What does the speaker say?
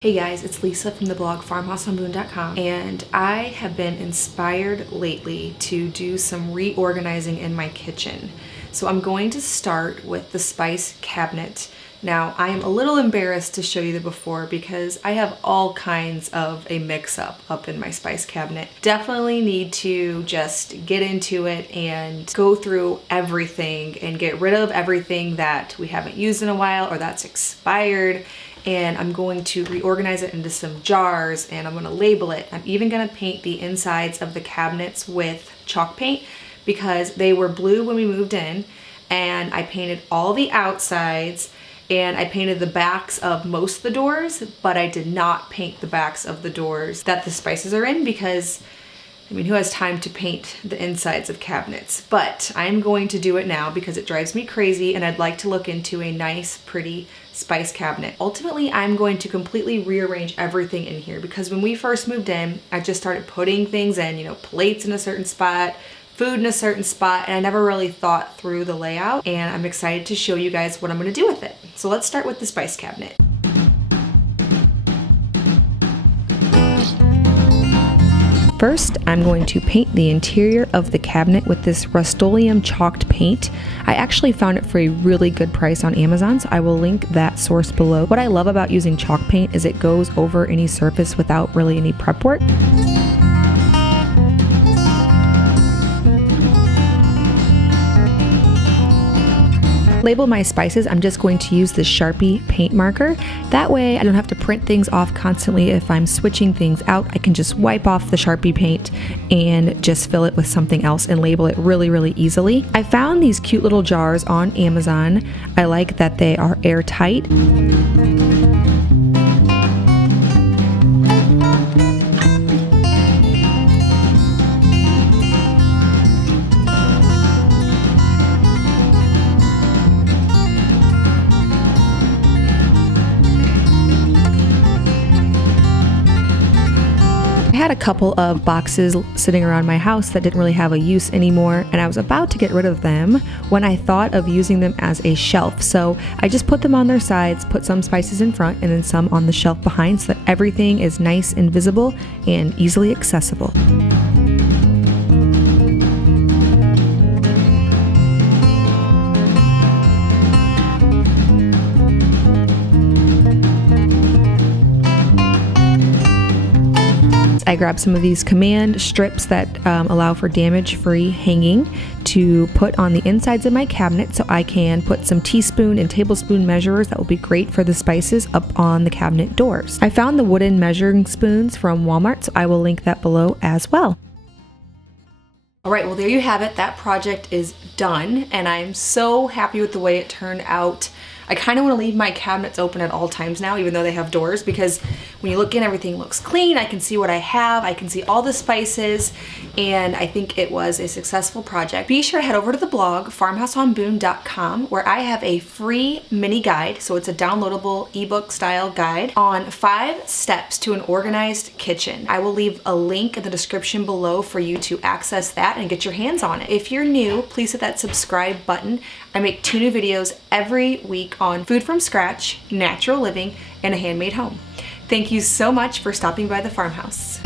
Hey guys, it's Lisa from the blog farmhouseonboone.com, and I have been inspired lately to do some reorganizing in my kitchen. So I'm going to start with the spice cabinet. Now, I am a little embarrassed to show you the before because I have all kinds of a mix-up up in my spice cabinet. Definitely need to just get into it and go through everything and get rid of everything that we haven't used in a while or that's expired. And I'm going to reorganize it into some jars and I'm going to label it. I'm even going to paint the insides of the cabinets with chalk paint because they were blue when we moved in, and I painted all the outsides and I painted the backs of most of the doors, but I did not paint the backs of the doors that the spices are in because, I mean, who has time to paint the insides of cabinets? But I'm going to do it now because it drives me crazy and I'd like to look into a nice, pretty spice cabinet. Ultimately, I'm going to completely rearrange everything in here because when we first moved in, I just started putting things in, plates in a certain spot, food in a certain spot, and I never really thought through the layout, and I'm excited to show you guys what I'm gonna do with it. So let's start with the spice cabinet. First, I'm going to paint the interior of the cabinet with this Rust-Oleum chalked paint. I actually found it for a really good price on Amazon, so I will link that source below. What I love about using chalk paint is it goes over any surface without really any prep work. Label my spices, I'm just going to use the Sharpie paint marker. That way I don't have to print things off constantly. If I'm switching things out, I can just wipe off the Sharpie paint and just fill it with something else and label it really, really easily. I found these cute little jars on Amazon. I like that they are airtight. I had a couple of boxes sitting around my house that didn't really have a use anymore, and I was about to get rid of them when I thought of using them as a shelf. So I just put them on their sides, put some spices in front and then some on the shelf behind so that everything is nice and visible and easily accessible. I grabbed some of these command strips that allow for damage-free hanging to put on the insides of my cabinet so I can put some teaspoon and tablespoon measurers that will be great for the spices up on the cabinet doors. I found the wooden measuring spoons from Walmart, so I will link that below as well. All right, well, there you have it. That project is done, and I'm so happy with the way it turned out. I kind of want to leave my cabinets open at all times now, even though they have doors, because when you look in, everything looks clean. I can see what I have. I can see all the spices, and I think it was a successful project. Be sure to head over to the blog, farmhouseonboone.com, where I have a free mini guide, so it's a downloadable ebook style guide on 5 steps to an organized kitchen. I will leave a link in the description below for you to access that and get your hands on it. If you're new, please hit that subscribe button. I make 2 new videos every week on food from scratch, natural living, and a handmade home. Thank you so much for stopping by the farmhouse.